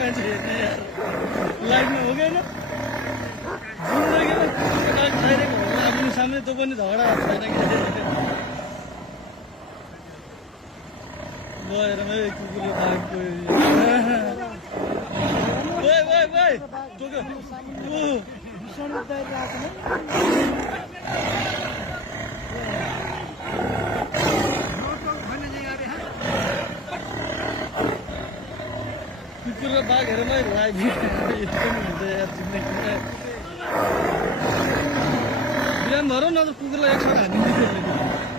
मान्छे हेर्ने यार लाइफमा हो कि होइन जिन्दगीमा कुकुरको बाघ खाइरहेको हो आफ्नो सामने तँ पनि झगडा छैन कि गएर कुकुरले बाघ कुकुर र बाघ हेरेर लाइभ हुन्छ यार जिन्दगीमा बिहान भरौँ न त कुकुरलाई एकछिन हानिदिन्छ